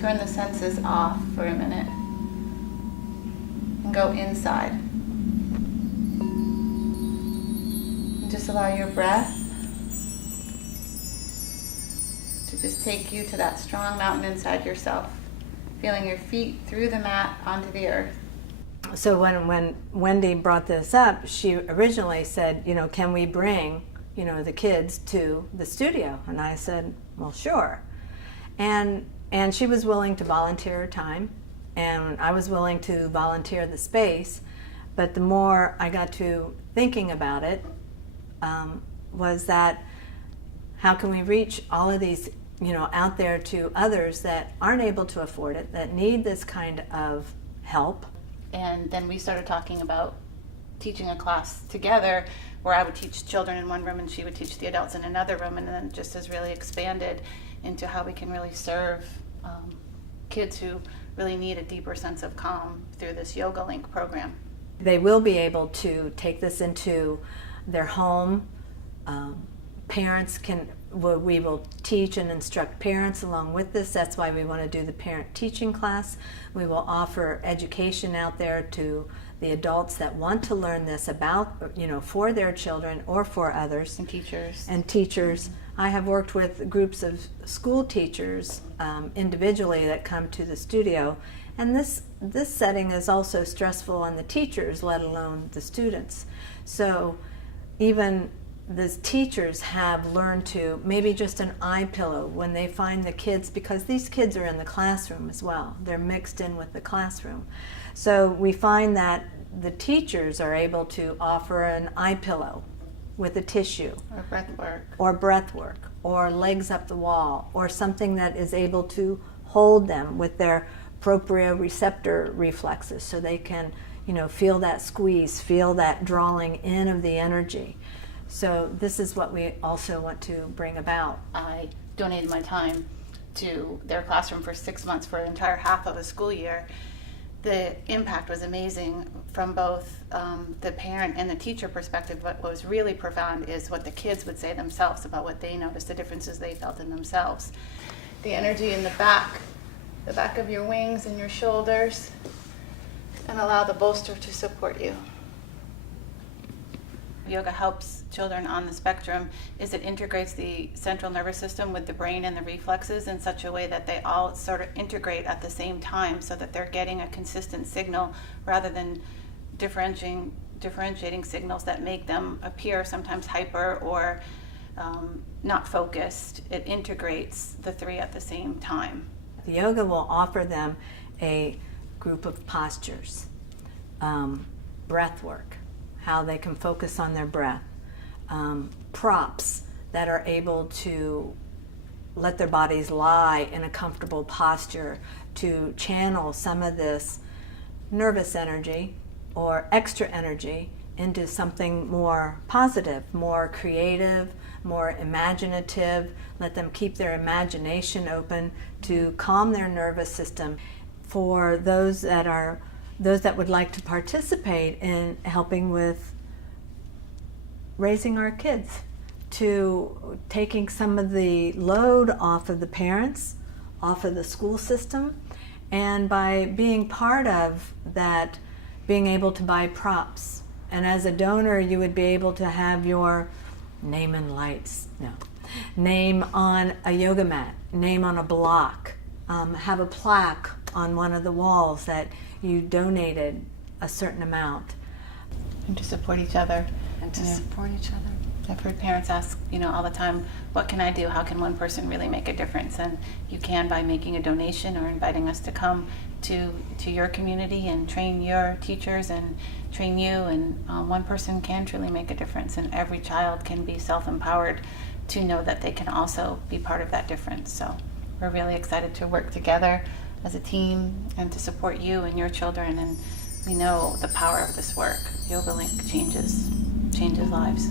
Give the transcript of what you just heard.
turn the senses off for a minute and go inside. And just allow your breath to just take you to that strong mountain inside yourself, feeling your feet through the mat onto the earth. So when Wendy brought this up, she originally said, can we bring, the kids to the studio? And I said, well, sure. And she was willing to volunteer her time, and I was willing to volunteer the space. But the more I got to thinking about it, was that how can we reach all of these, out there to others that aren't able to afford it, that need this kind of help. And then we started talking about teaching a class together where I would teach children in one room and she would teach the adults in another room, and then just has really expanded into how we can really serve kids who really need a deeper sense of calm through this Yoga Link program. They will be able to take this into their home. We will teach and instruct parents along with this. That's why we want to do the parent teaching class. We will offer education out there to the adults that want to learn this about, for their children or for others. And teachers. And teachers. I have worked with groups of school teachers individually that come to the studio. And this setting is also stressful on the teachers, let alone the students. So even the teachers have learned to maybe just an eye pillow when they find the kids, because these kids are in the classroom as well. They're mixed in with the classroom. So we find that the teachers are able to offer an eye pillow with a tissue. Or breath work. Or breath work. Or legs up the wall. Or something that is able to hold them with their proprioceptor reflexes, so they can, feel that squeeze, feel that drawing in of the energy. So this is what we also want to bring about. I donated my time to their classroom for 6 months, for an entire half of a school year. The impact was amazing from both the parent and the teacher perspective. What was really profound is what the kids would say themselves about what they noticed, the differences they felt in themselves. The energy in the back of your wings and your shoulders, and allow the bolster to support you. Yoga helps children on the spectrum is it integrates the central nervous system with the brain and the reflexes in such a way that they all sort of integrate at the same time, so that they're getting a consistent signal rather than differentiating signals that make them appear sometimes hyper or not focused. It integrates the three at the same time. The yoga will offer them a group of postures, breath work, how they can focus on their breath, props that are able to let their bodies lie in a comfortable posture to channel some of this nervous energy or extra energy into something more positive, more creative, more imaginative. Let them keep their imagination open to calm their nervous system. For those that would like to participate in helping with raising our kids, to taking some of the load off of the parents, off of the school system, and by being part of that, being able to buy props. And as a donor, you would be able to have your name on a yoga mat, name on a block, have a plaque on one of the walls that you donated a certain amount. And to support each other. Support each other. I've heard parents ask, all the time, what can I do? How can one person really make a difference? And you can by making a donation or inviting us to come to your community and train your teachers and train you. And one person can truly make a difference. And every child can be self-empowered to know that they can also be part of that difference. So we're really excited to work together as a team and to support you and your children. And we know the power of this work. Yoga Link changes lives.